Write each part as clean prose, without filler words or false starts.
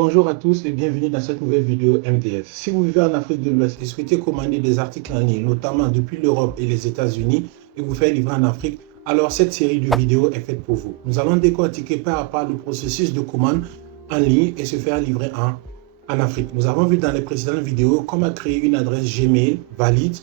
Bonjour à tous et bienvenue dans cette nouvelle vidéo MDF. Si vous vivez en Afrique de l'Ouest et souhaitez commander des articles en ligne, notamment depuis l'Europe et les États-Unis, et vous faire livrer en Afrique, alors cette série de vidéos est faite pour vous. Nous allons décortiquer pas à pas le processus de commande en ligne et se faire livrer en Afrique. Nous avons vu dans les précédentes vidéos comment créer une adresse Gmail valide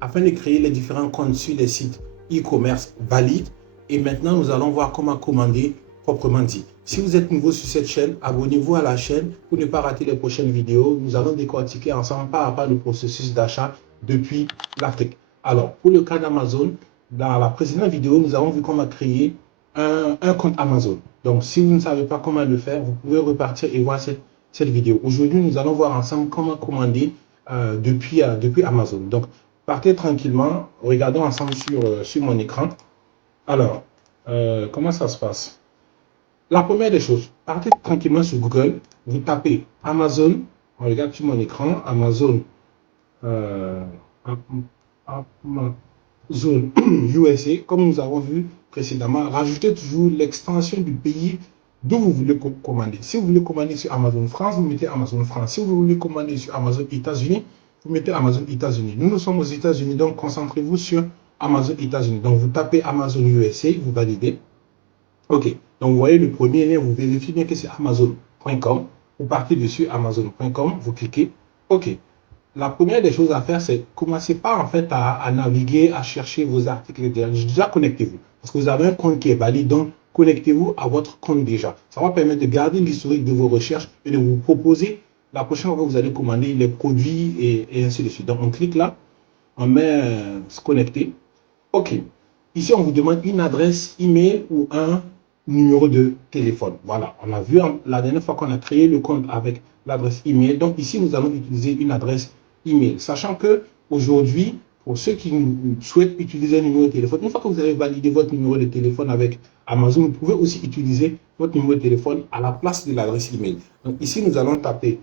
afin de créer les différents comptes sur les sites e-commerce valides. Et maintenant, nous allons voir comment commander proprement dit. Si vous êtes nouveau sur cette chaîne, abonnez-vous à la chaîne pour ne pas rater les prochaines vidéos. Nous allons décortiquer ensemble pas à pas le processus d'achat depuis l'Afrique. Alors, pour le cas d'Amazon, dans la précédente vidéo, nous avons vu comment créer un compte Amazon. Donc, si vous ne savez pas comment le faire, vous pouvez repartir et voir cette vidéo. Aujourd'hui, nous allons voir ensemble comment commander depuis Amazon. Donc, partez tranquillement, regardons ensemble sur mon écran. Alors, comment ça se passe? La première des choses, partez tranquillement sur Google, vous tapez Amazon, on regarde sur mon écran, Amazon, Amazon USA, comme nous avons vu précédemment, rajoutez toujours l'extension du pays d'où vous voulez commander. Si vous voulez commander sur Amazon France, vous mettez Amazon France. Si vous voulez commander sur Amazon États-Unis, vous mettez Amazon États-Unis. Nous sommes aux États-Unis, donc concentrez-vous sur Amazon États-Unis. Donc vous tapez Amazon USA, vous validez. OK. Donc, vous voyez le premier lien, vous vérifiez bien que c'est amazon.com. Vous partez dessus, amazon.com, vous cliquez OK. La première des choses à faire, c'est commencer pas en fait à naviguer, à chercher vos articles. Déjà, connectez-vous. Parce que vous avez un compte qui est valide, donc connectez-vous à votre compte déjà. Ça va permettre de garder l'historique de vos recherches et de vous proposer la prochaine fois que vous allez commander les produits et ainsi de suite. Donc, on clique là, on met se connecter. OK. Ici, on vous demande une adresse email ou un numéro de téléphone. Voilà, on a vu la dernière fois qu'on a créé le compte avec l'adresse email. Donc ici, nous allons utiliser une adresse email. Sachant que aujourd'hui, pour ceux qui souhaitent utiliser un numéro de téléphone, une fois que vous avez validé votre numéro de téléphone avec Amazon, vous pouvez aussi utiliser votre numéro de téléphone à la place de l'adresse email. Donc ici, nous allons taper,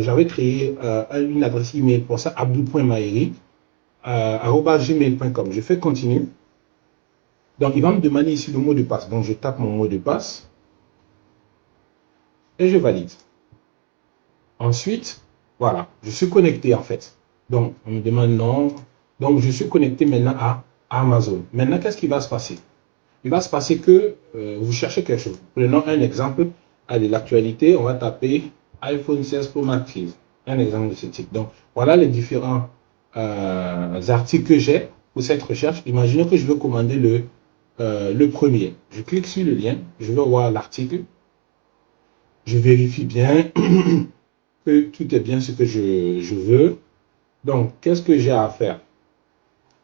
j'avais créé une adresse email pour ça, abdou.maeri@gmail.com. Je fais continuer. Donc, il va me demander ici le mot de passe. Donc, je tape mon mot de passe et je valide. Ensuite, voilà, je suis connecté en fait. Donc, on me demande non. Donc, je suis connecté maintenant à Amazon. Maintenant, qu'est-ce qui va se passer? Il va se passer que vous cherchez quelque chose. Prenons un exemple. Allez, l'actualité, on va taper iPhone 16 Pro Max. Un exemple de ce type. Donc, voilà les différents articles que j'ai pour cette recherche. Imaginez que je veux commander le premier. Je clique sur le lien, je vais voir l'article, je vérifie bien que tout est bien ce que je veux. Donc, qu'est-ce que j'ai à faire?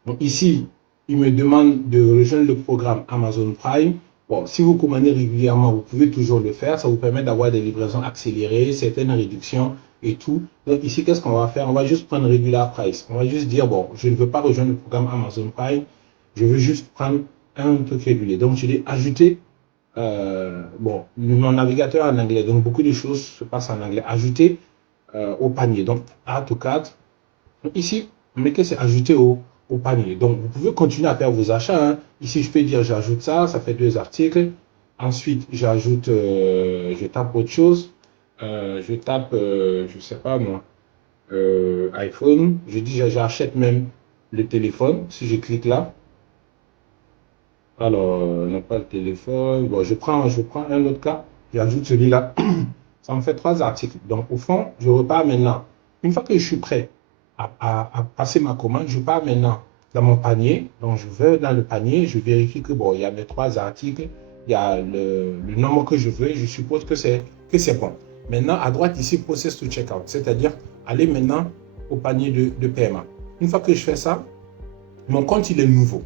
Donc, ici, il me demande de rejoindre le programme Amazon Prime. Bon, si vous commandez régulièrement, vous pouvez toujours le faire. Ça vous permet d'avoir des livraisons accélérées, certaines réductions et tout. Donc, ici, qu'est-ce qu'on va faire? On va juste prendre Regular Price. On va juste dire, bon, je ne veux pas rejoindre le programme Amazon Prime. Je veux juste prendre un truc régulier. Donc, je l'ai ajouté. Bon, mon navigateur en anglais, donc beaucoup de choses se passent en anglais. Ajouter au panier. Donc, add to cart. Donc, ici, vous mettez c'est ajouter au panier. Donc, vous pouvez continuer à faire vos achats. Hein. Ici, je peux dire j'ajoute ça, ça fait 2 articles. Ensuite, j'ajoute, je tape autre chose. Je tape, je sais pas moi, iPhone. Je dis j'achète même le téléphone. Si je clique là. Alors, non pas le téléphone. Bon, je prends un autre cas. J'ajoute celui-là. Ça me fait 3 articles. Donc, au fond, je repars maintenant. Une fois que je suis prêt à passer ma commande, je pars maintenant dans mon panier. Donc, je vais dans le panier. Je vérifie que, bon, il y a mes 3 articles. Il y a le nombre que je veux. Et je suppose que c'est bon. Maintenant, à droite, ici, Process to Checkout. C'est-à-dire, aller maintenant au panier de paiement. Une fois que je fais ça, mon compte, il est nouveau.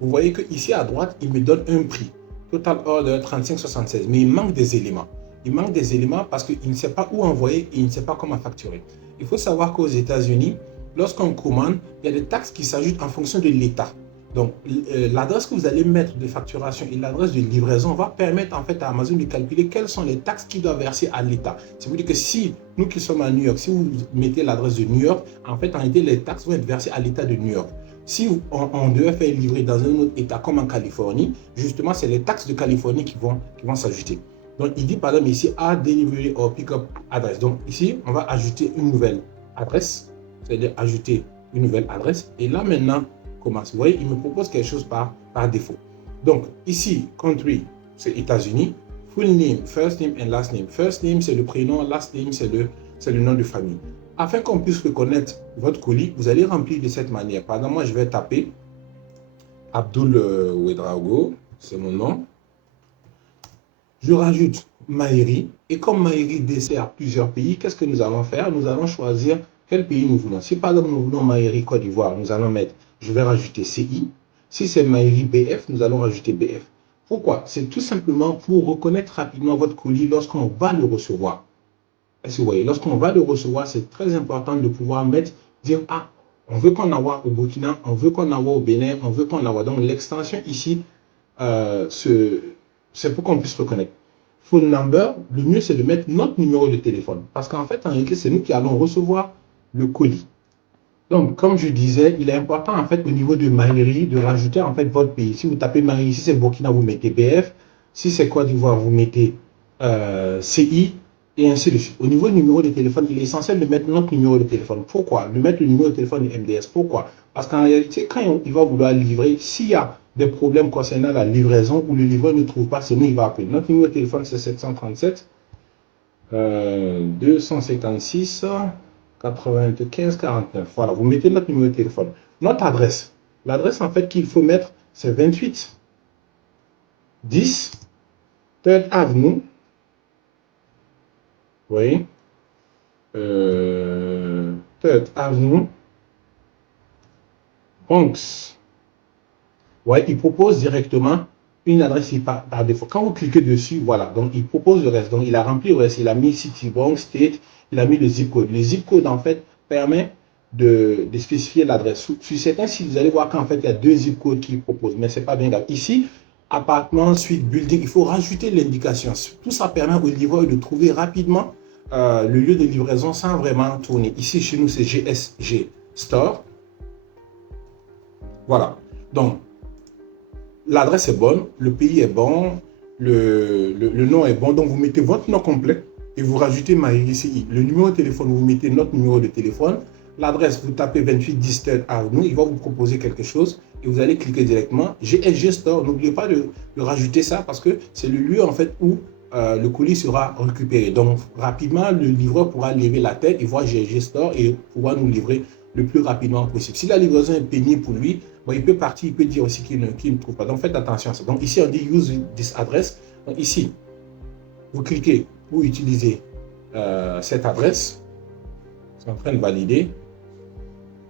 Vous voyez qu'ici à droite, il me donne un prix. Total order 35,76. Mais il manque des éléments. Il manque des éléments parce qu'il ne sait pas où envoyer et il ne sait pas comment facturer. Il faut savoir qu'aux États-Unis, lorsqu'on commande, il y a des taxes qui s'ajoutent en fonction de l'État. Donc, l'adresse que vous allez mettre de facturation et l'adresse de livraison va permettre en fait à Amazon de calculer quelles sont les taxes qu'il doit verser à l'État. Ça veut dire que si nous qui sommes à New York, si vous mettez l'adresse de New York, en fait, en réalité, les taxes vont être versées à l'État de New York. Si on devait faire livrer dans un autre État comme en Californie, justement, c'est les taxes de Californie qui vont s'ajouter. Donc, il dit par exemple ici, add delivery or pick-up address. Donc, ici, on va ajouter une nouvelle adresse, c'est-à-dire ajouter une nouvelle adresse. Et là, maintenant, commence. Vous voyez, il me propose quelque chose par défaut. Donc, ici, country, c'est États-Unis. Full name, first name and last name. First name, c'est le prénom, last name, c'est le nom de famille. Afin qu'on puisse reconnaître votre colis, vous allez remplir de cette manière. Par exemple, moi, je vais taper Abdul Ouedraogo, c'est mon nom. Je rajoute Maïri. Et comme Maïri dessert plusieurs pays, qu'est-ce que nous allons faire? Nous allons choisir quel pays nous voulons. Si par exemple nous voulons Maïri Côte d'Ivoire, nous allons mettre, je vais rajouter CI. Si c'est Maïri BF, nous allons rajouter BF. Pourquoi? C'est tout simplement pour reconnaître rapidement votre colis lorsqu'on va le recevoir. Est-ce que vous voyez? Lorsqu'on va le recevoir, c'est très important de pouvoir dire, ah, on veut qu'on envoie au Burkina, on veut qu'on envoie au Bénin, on veut qu'on envoie. Donc l'extension ici, c'est pour qu'on puisse reconnaître. Phone number, le mieux c'est de mettre notre numéro de téléphone. Parce qu'en fait, en réalité, c'est nous qui allons recevoir le colis. Donc, comme je disais, il est important en fait au niveau de Maïri de rajouter en fait votre pays. Si vous tapez Maïri, si c'est Burkina, vous mettez BF. Si c'est Côte d'Ivoire, vous mettez CI et ainsi de suite. Au niveau du numéro de téléphone, il est essentiel de mettre notre numéro de téléphone. Pourquoi? De mettre le numéro de téléphone de MDS. Pourquoi? Parce qu'en réalité, quand il va vouloir livrer, s'il y a des problèmes concernant la livraison ou le livreur ne trouve pas, c'est nous, il va appeler. Notre numéro de téléphone, c'est 737 256 95 49. Voilà, vous mettez notre numéro de téléphone. Notre adresse. L'adresse, en fait, qu'il faut mettre, c'est 28 10 3rd Avenue. Oui. 3rd Avenue. Bronx. Ouais, il propose directement une adresse par défaut. Quand vous cliquez dessus, voilà, donc il propose le reste. Donc il a rempli le reste, il a mis City, Bronx, State, il a mis le zip code. Le zip code, en fait, permet de spécifier l'adresse. Sur certains sites, vous allez voir qu'en fait, il y a deux zip codes qu'il propose, mais ce n'est pas bien grave. Ici, appartement, suite, building, il faut rajouter l'indication. Tout ça permet au livreur de trouver rapidement le lieu de livraison sans vraiment tourner. Ici, chez nous, c'est GSG Store. Voilà. Donc, l'adresse est bonne, le pays est bon, le nom est bon. Donc, vous mettez votre nom complet et vous rajoutez Maïri CI. Le numéro de téléphone, vous mettez notre numéro de téléphone. L'adresse, vous tapez 28 10 3rd Avenue. Il va vous proposer quelque chose et vous allez cliquer directement. GSG Store, n'oubliez pas de rajouter ça parce que c'est le lieu en fait où le colis sera récupéré. Donc, rapidement, le livreur pourra lever la tête et voir GSG Store et pouvoir nous livrer le plus rapidement possible. Si la livraison est pénible pour lui, bon, il peut partir, il peut dire aussi qu'il ne trouve pas. Donc, faites attention à ça. Donc, ici, on dit Use this address. Donc, ici, vous cliquez pour utiliser cette adresse. C'est en train de valider.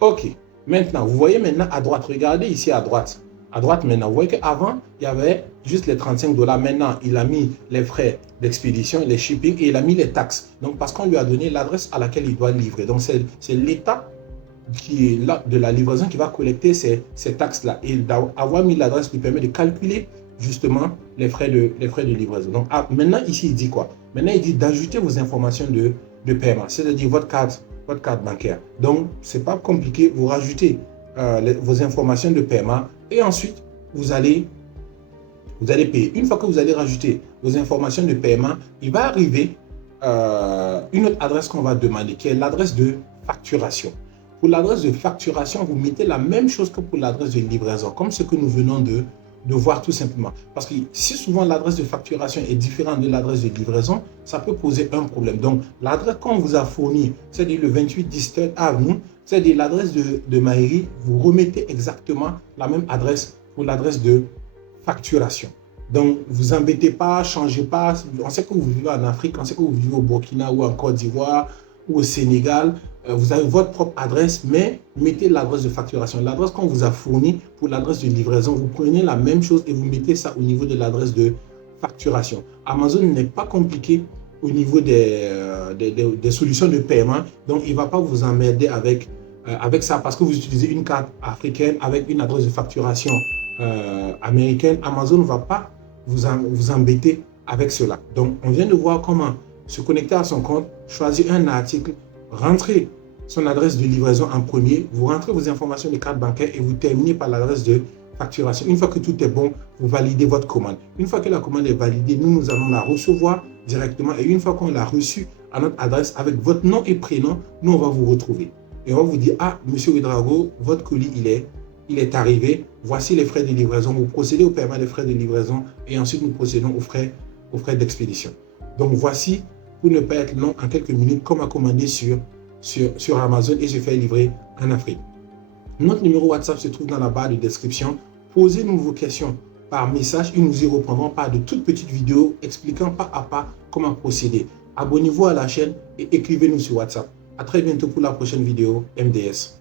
OK. Maintenant, vous voyez maintenant à droite. Regardez ici à droite. À droite maintenant, vous voyez qu'avant, il y avait juste les 35 $. Maintenant, il a mis les frais d'expédition, les shipping et il a mis les taxes. Donc, parce qu'on lui a donné l'adresse à laquelle il doit livrer. Donc, c'est l'État qui est là de la livraison qui va collecter ces taxes-là. Et avoir mis l'adresse lui permet de calculer justement les frais de livraison. Donc, maintenant, ici, il dit quoi? Maintenant, il dit d'ajouter vos informations de paiement, c'est-à-dire votre carte bancaire. Donc, c'est pas compliqué. Vous rajoutez vos informations de paiement et ensuite, vous allez payer. Une fois que vous allez rajouter vos informations de paiement, il va arriver une autre adresse qu'on va demander, qui est l'adresse de facturation. Pour l'adresse de facturation, vous mettez la même chose que pour l'adresse de livraison, comme ce que nous venons de voir tout simplement. Parce que si souvent l'adresse de facturation est différente de l'adresse de livraison, ça peut poser un problème. Donc, l'adresse qu'on vous a fournie, c'est-à-dire le 28 10 3rd Avenue, c'est-à-dire l'adresse de Maïri, vous remettez exactement la même adresse pour l'adresse de facturation. Donc, vous embêtez pas, changez pas. On sait que vous vivez en Afrique, on sait que vous vivez au Burkina ou en Côte d'Ivoire ou au Sénégal. Vous avez votre propre adresse, mais mettez l'adresse de facturation. L'adresse qu'on vous a fournie pour l'adresse de livraison, vous prenez la même chose et vous mettez ça au niveau de l'adresse de facturation. Amazon n'est pas compliqué au niveau des solutions de paiement, donc il ne va pas vous emmerder avec ça parce que vous utilisez une carte africaine avec une adresse de facturation américaine. Amazon ne va pas vous embêter avec cela. Donc, on vient de voir comment se connecter à son compte, choisir un article, rentrer son adresse de livraison en premier, vous rentrez vos informations de carte bancaire et vous terminez par l'adresse de facturation. Une fois que tout est bon, vous validez votre commande. Une fois que la commande est validée, nous allons la recevoir directement. Et une fois qu'on l'a reçue à notre adresse avec votre nom et prénom, nous, on va vous retrouver. Et on va vous dire, ah, monsieur Ouedraogo, votre colis, il est arrivé. Voici les frais de livraison. Vous procédez au paiement des frais de livraison et ensuite nous procédons aux frais d'expédition. Donc, voici, pour ne pas être long, en quelques minutes, comment commander sur Amazon et se faire livrer en Afrique. Notre numéro WhatsApp se trouve dans la barre de description. Posez-nous vos questions par message et nous y répondrons par de toutes petites vidéos expliquant pas à pas comment procéder. Abonnez-vous à la chaîne et écrivez-nous sur WhatsApp. À très bientôt pour la prochaine vidéo MDS.